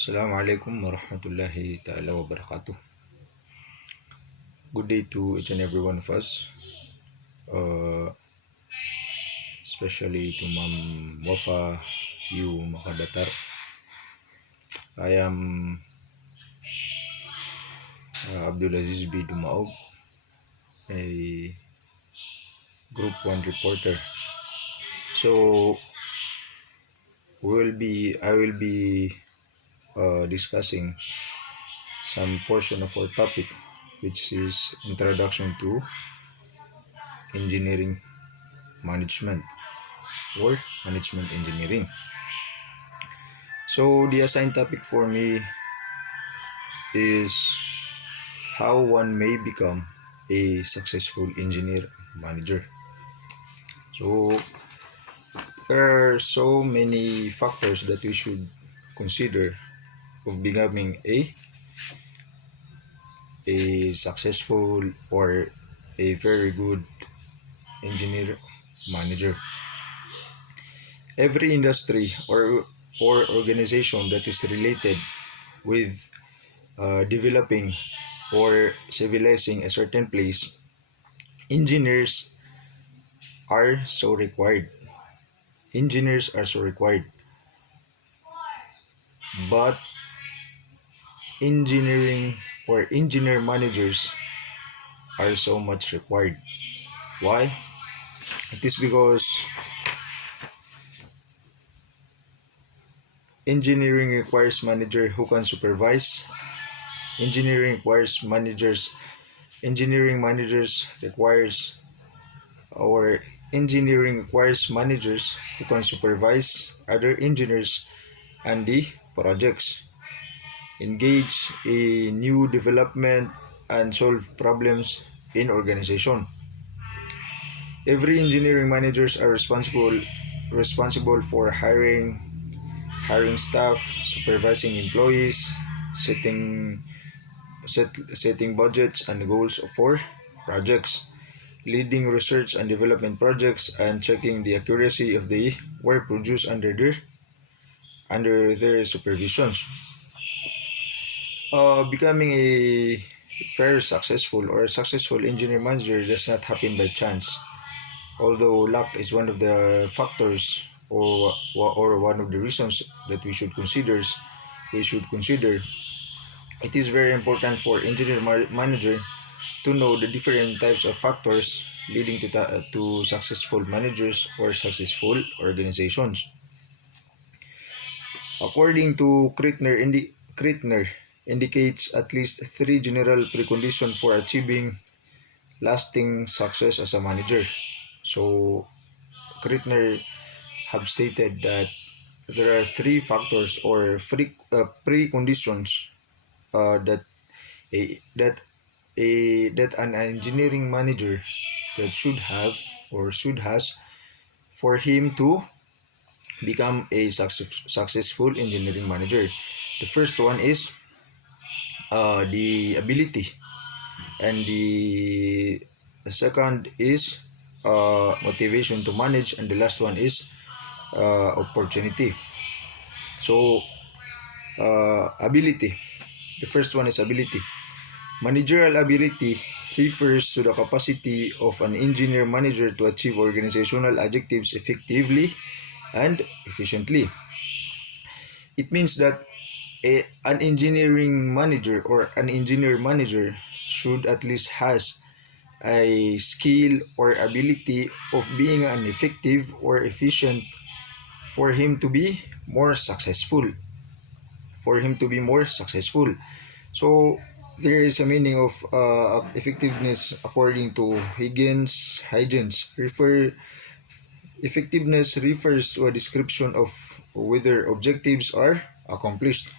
Assalamualaikum warahmatullahi ta'ala wabarakatuh. Good day to each and every one of us, uh, especially to Ma'am Wafa Yu Makadatar. I am Abdulaziz B. Dumaog, a Group 1 reporter. So, I will be discussing some portion of our topic, which is Introduction to Engineering Management or Management Engineering. So the assigned topic for me is how one may become a successful engineer manager. So there are so many factors that we should consider of becoming a successful or a very good engineer manager. Every industry or organization that is related with developing or civilizing a certain place, engineers are so required. Engineers are so required. But engineering or engineer managers are so much required. Why? It is because engineering requires manager who can supervise. Engineering requires managers. Engineering managers requires or engineering requires managers who can supervise other engineers and the projects, engage in new development, and solve problems in organization. Every engineering managers are responsible for hiring staff, supervising employees, setting budgets and goals for projects, leading research and development projects, and checking the accuracy of the work produced under their supervisions. Becoming a very successful or a successful engineer manager does not happen by chance. Although luck is one of the factors or one of the reasons that we should consider, it is very important for engineer manager to know the different types of factors leading to successful managers or successful organizations. According to Kritner indicates at least three general preconditions for achieving lasting success as a manager. So Kritner have stated that there are three factors or preconditions that that an engineering manager that should have or should has for him to become a successful engineering manager. The first one is the ability, and the second is motivation to manage, and the last one is opportunity. So ability. The first one is ability. Managerial ability refers to the capacity of an engineer manager to achieve organizational objectives effectively and efficiently. It means that an engineering manager or an engineer manager should at least has a skill or ability of being an effective or efficient for him to be more successful. So there is a meaning of effectiveness according to Huygens. Effectiveness refers to a description of whether objectives are accomplished,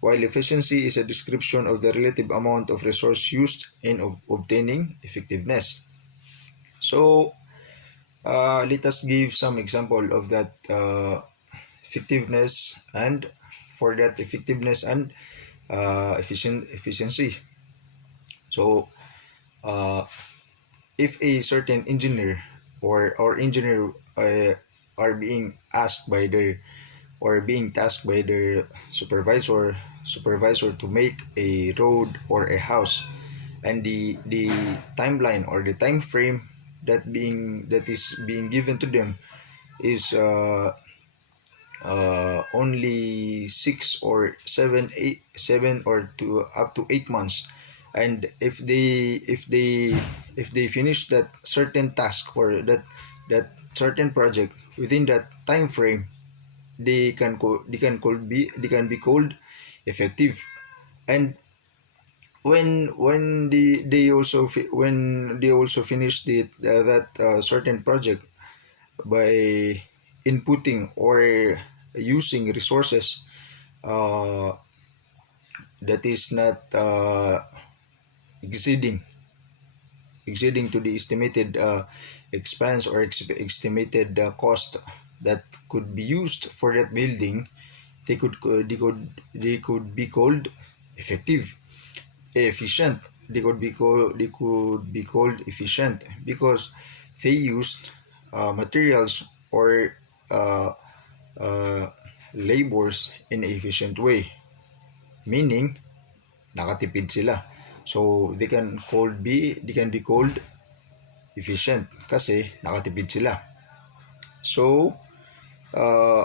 while efficiency is a description of the relative amount of resource used in obtaining effectiveness. So let us give some example of that effectiveness and efficiency. So if a certain engineer or engineer are being asked by their or being tasked by their supervisor to make a road or a house, and the timeline or the time frame that is being given to them is only 6 or 7 or to up to 8 months. And if they finish that certain task or that certain project within that time frame, they can be called effective. And when they also finish that certain project by inputting or using resources uh, that is not exceeding to the estimated expense or estimated cost that could be used for that building, they could they could be called effective, efficient. They could be called efficient because they used materials or uh, uh, labors in an efficient way, meaning nakatipid sila. So they can be called efficient kasi nakatipid sila. So uh,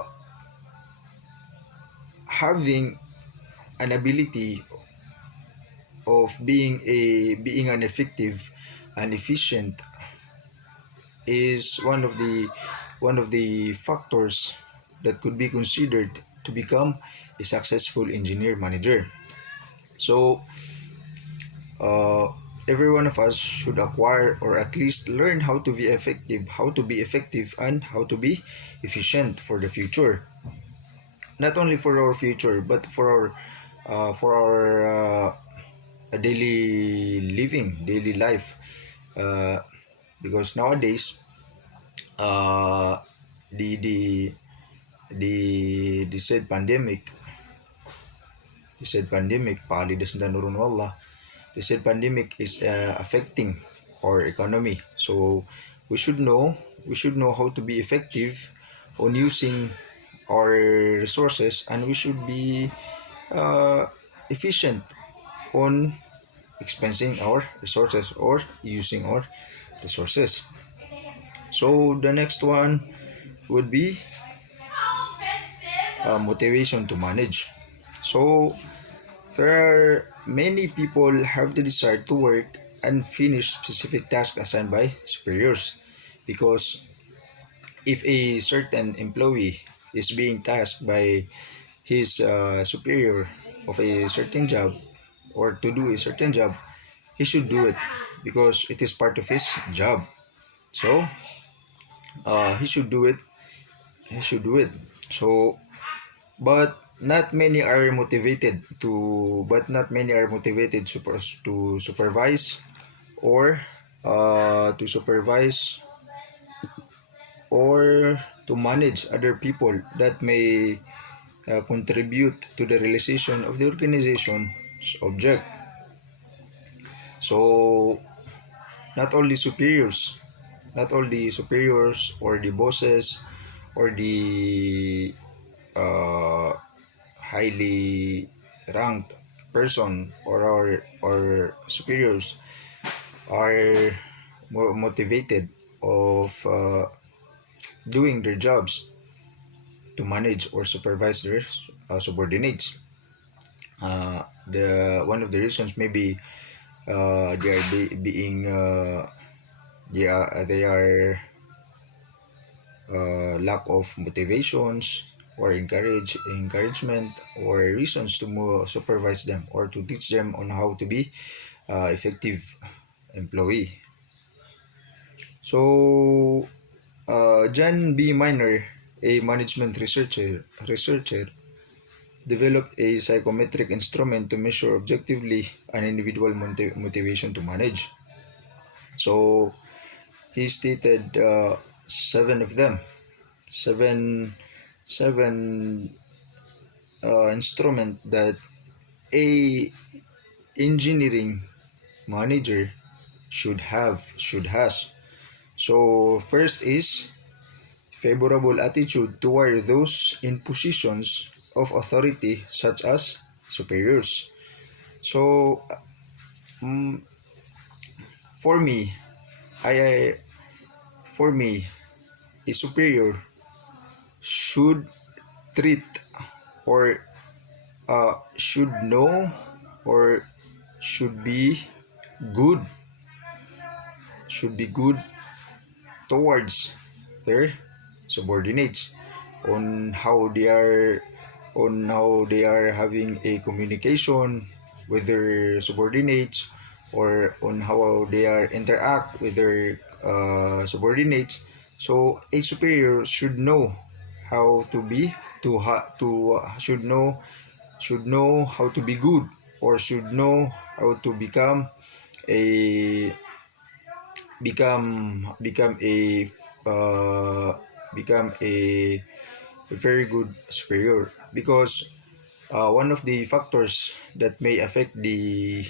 having an ability of being an effective and efficient is one of the factors that could be considered to become a successful engineer manager. So uh, every one of us should acquire or at least learn how to be effective and how to be efficient for the future. Not only for our future, but for our daily living, daily life. Uh, because nowadays, uh, the the the said pandemic, palidas na nurun wallah, the said pandemic is affecting our economy. So we should know how to be effective on using our resources, and we should be uh, efficient on expensing our resources or using our resources. So the next one would be motivation to manage. So there are many people have the desire to work and finish specific tasks assigned by superiors, because if a certain employee is being tasked by his superior of a certain job or to do a certain job, he should do it because it is part of his job. So he should do it. So, but not many are motivated to supervise or to supervise or to manage other people that may contribute to the realization of the organization's object. So not all the superiors, or the bosses or the highly ranked person or superiors are more motivated of doing their jobs to manage or supervise their subordinates. The one of the reasons maybe they are being they are lack of motivations or encouragement or reasons to supervise them or to teach them on how to be effective employee. So John B. Miner, a management researcher, developed a psychometric instrument to measure objectively an individual motivation to manage. So he stated seven of them, seven instrument that a engineering manager should has. So first is favorable attitude toward those in positions of authority such as superiors. So, mm, for me, I for me, a superior should treat or should know or should be good should be good towards their subordinates on how they are having a communication with their subordinates, or on how they are interact with their subordinates. So a superior should know how to be to ha, to should know how to be good, or should know how to a become become a uh, become a very good superior, because one of the factors that may affect the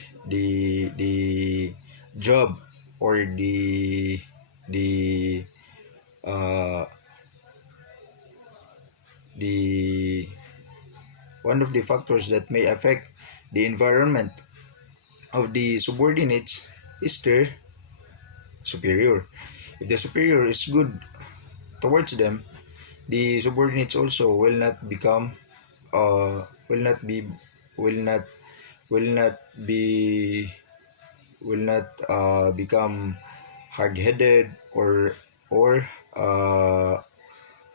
job, or the uh, the one of the factors that may affect the environment of the subordinates is their superior. If the superior is good towards them, the subordinates also will not become will not be will not will not be will not become hard-headed, or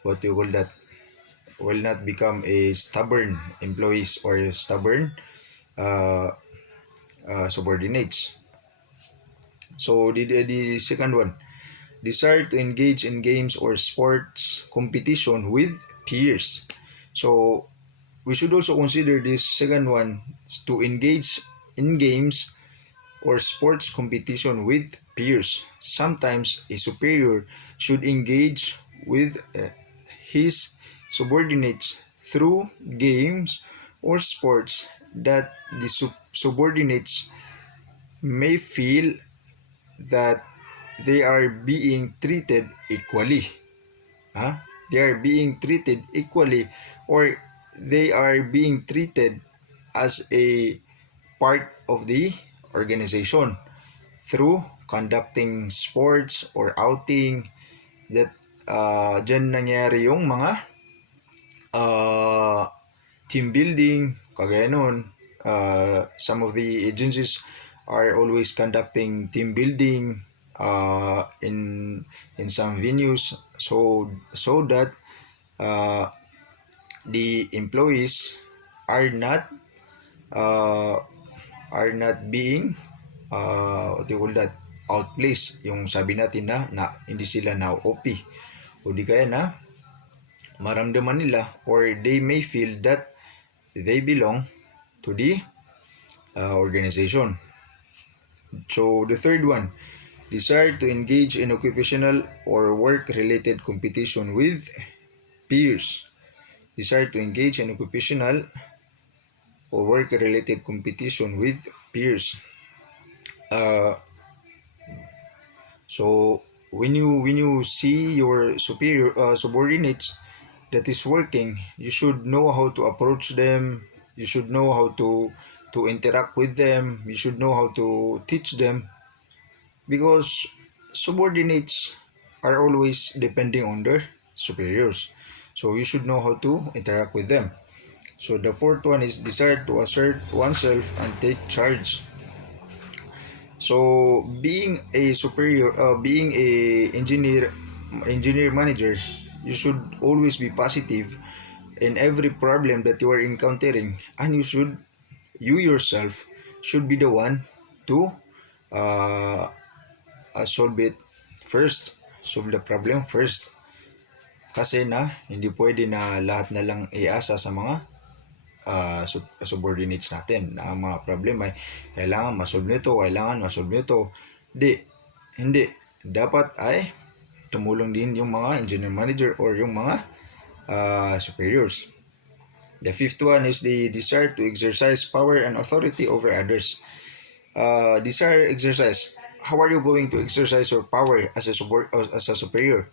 what do you call that, will not become a stubborn employees or stubborn uh, subordinates. So the second one, desire to engage in games or sports competition with peers. So we should also consider this second one, to engage in games or sports competition with peers. Sometimes a superior should engage with his subordinates through games or sports that the subordinates may feel that they are being treated equally. Huh? They are being treated equally, or they are being treated as a part of the organization through conducting sports or outing, that dyan nangyari yung mga uh, team building, kagaya nun. Some of the agencies are always conducting team building in some venues, so that uh, the employees are not uh, being what do you call that, outplaced, yung sabi natin na hindi sila na OP, o di kaya na maramdaman nila, or they may feel that they belong to the organization. So the third one, desire to engage in occupational or work-related competition with peers. Desire to engage in occupational or work-related competition with peers. Uh, so when you see your superior subordinates that is working, you should know how to approach them. You should know how to interact with them. You should know how to teach them, because subordinates are always depending on their superiors. So you should know how to interact with them. So the fourth one is desire to assert oneself and take charge. So being a superior, being a engineer manager, you should always be positive in every problem that you are encountering, and you yourself should be the one to uh, solve it first, solve the problem first. Kasi hindi pwede na lahat na lang iasa sa mga subordinates natin, na ang mga problema ay kailangan masolve nito. Hindi. Dapat ay tumulong din yung mga engineer manager or yung mga superiors. The fifth one is the desire to exercise power and authority over others. Desire exercise. How are you going to exercise your power as a superior?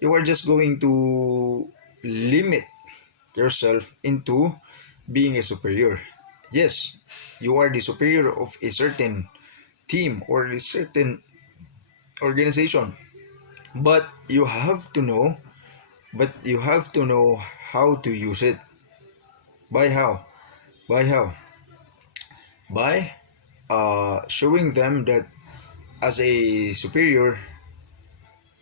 you are just going to limit yourself into being a superior. Yes, you are the superior of a certain team or a certain organization, but you have to know how to use it. By how? By how? By showing them that as a superior,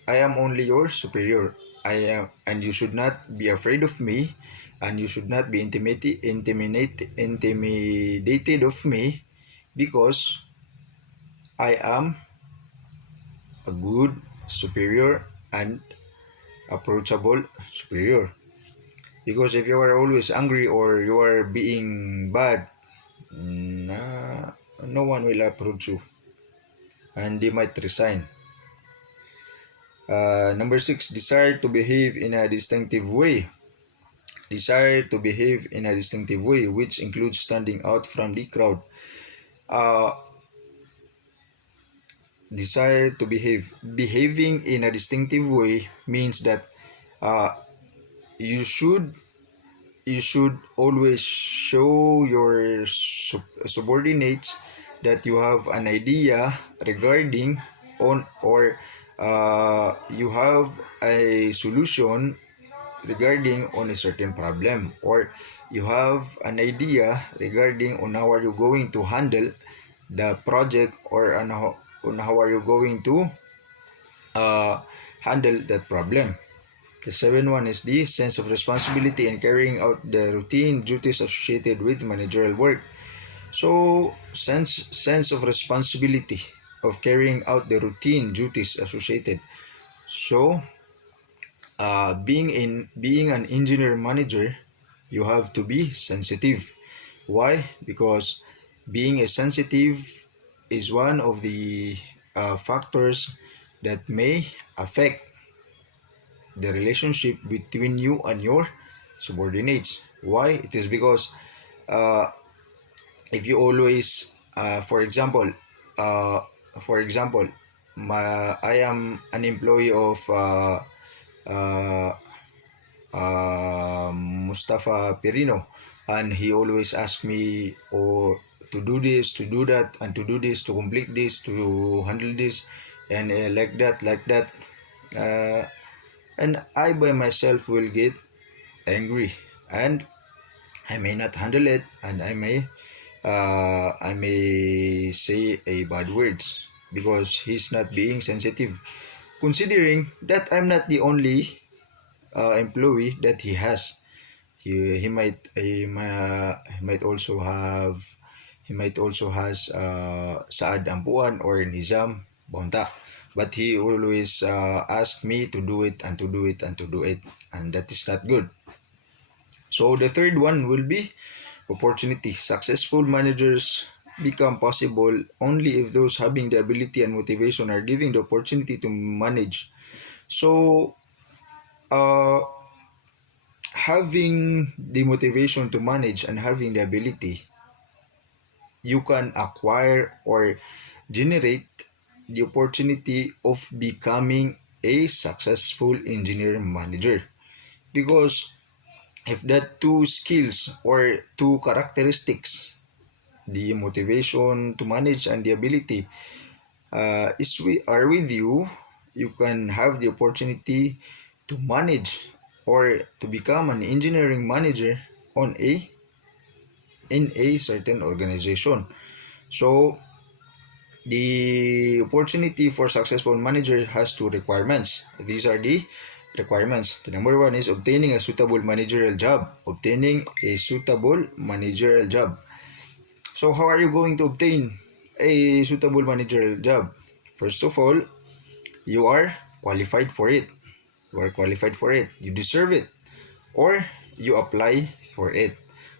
I am only your superior. I am, and you should not be afraid of me, and you should not be intimidated of me, because I am a good superior and approachable superior. Because if you are always angry or you are being bad, no one will approach you, and they might resign. Number six, desire to behave in a distinctive way. Desire to behave in a distinctive way, which includes standing out from the crowd. Uh, Desire to behaving in a distinctive way means that uh, you should you should always show your subordinates that you have an idea regarding on, or you have a solution regarding on a certain problem, or you have an idea regarding on how are you going to handle the project, or on how are you going to uh, handle that problem. The seventh one is the sense of responsibility in carrying out the routine duties associated with managerial work. So, sense of responsibility of carrying out the routine duties associated. So, being an engineer manager, you have to be sensitive. Why? Because being a sensitive is one of the factors that may affect the relationship between you and your subordinates. Why? It is because uh, if you always, uh, for example, I am an employee of uh, Mustafa Pirino, and he always asks me, oh, to do this, to do that, and to do this, to complete this, to handle this, and like that. Uh, and I by myself will get angry, and I may not handle it, and I may say a bad words because he's not being sensitive, considering that I'm not the only employee that he has. He might also have, he might also has Saad Ampuan or Nizam Bonta, but he always ask me to do it and to do it and to do it, and that is not good. So the third one will be opportunity. Successful managers become possible only if those having the ability and motivation are given the opportunity to manage. So uh, having the motivation to manage and having the ability, you can acquire or generate the opportunity of becoming a successful engineer manager. Because if that two skills or two characteristics, the motivation to manage and the ability, are with you, you can have the opportunity to manage or to become an engineering manager on a in a certain organization. So the opportunity for successful manager has two requirements. These are the requirements. The number one is obtaining a suitable managerial job. Obtaining a suitable managerial job. So how are you going to obtain a suitable managerial job? First of all, you are qualified for it. You are qualified for it. You deserve it. Or you apply for it.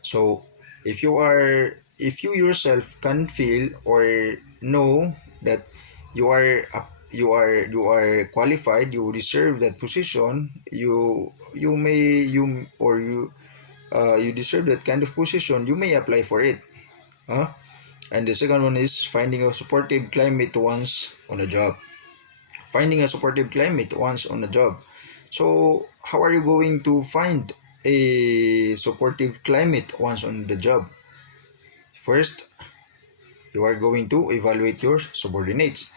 So if you yourself can feel or know that you are qualified, you deserve that position, you may you or you deserve that kind of position, you may apply for it. Huh? And the second one is finding a supportive climate once on a job. Finding a supportive climate once on a job. So how are you going to find a supportive climate once on the job? First, you are going to evaluate your subordinates.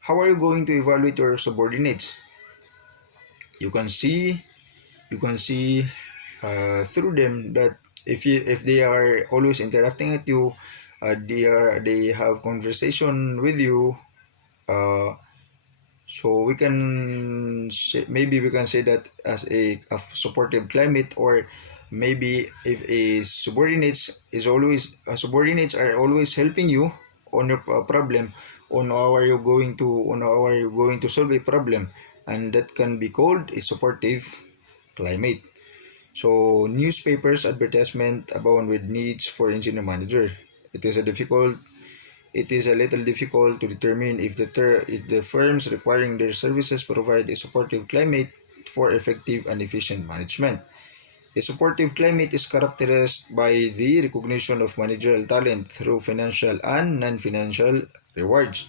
How are you going to evaluate your subordinates? You can see through them that if they are always interacting with you, they have conversation with you, uh, so maybe we can say that as a supportive climate. Or maybe if a subordinates are always helping you on your problem, on how are you going to solve a problem, and that can be called a supportive climate. So newspapers advertisement abound with needs for engineer manager. It is a little difficult to determine if the firms requiring their services provide a supportive climate for effective and efficient management. A supportive climate is characterized by the recognition of managerial talent through financial and non-financial rewards.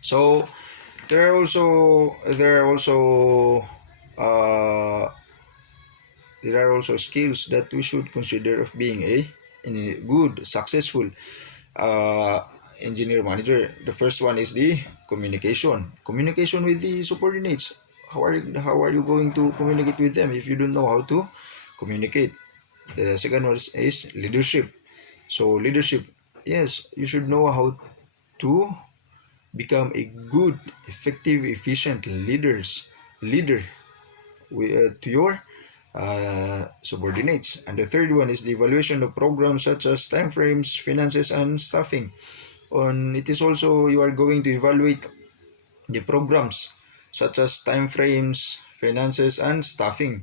So there are also uh, there are also skills that we should consider of being a good, successful uh, engineer manager. The first one is the communication. Communication with the subordinates. How are you going to communicate with them if you don't know how to communicate? The second one is leadership. So leadership, yes, you should know how to become a good, effective, efficient leader to your subordinates. And the third one is the evaluation of programs such as time frames, finances, and staffing. On it is also you are going to evaluate the programs such as time frames, finances, and staffing.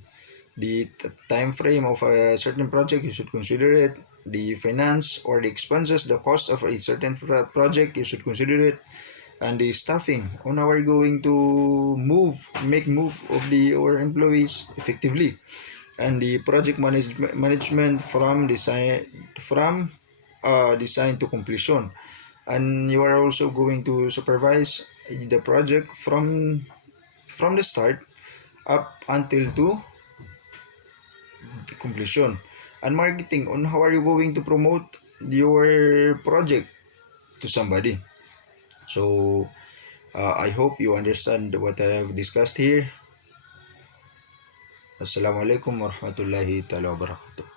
The time frame of a certain project, you should consider it. The finance or the expenses, the cost of a certain project, you should consider it. And the staffing, on how are you going to make move of the our employees effectively. And the project management from design to completion. And you are also going to supervise the project from the start up until to the completion. And marketing, on how are you going to promote your project to somebody. So I hope you understand what I have discussed here. Assalamualaikum warahmatullahi taala wabarakatuh.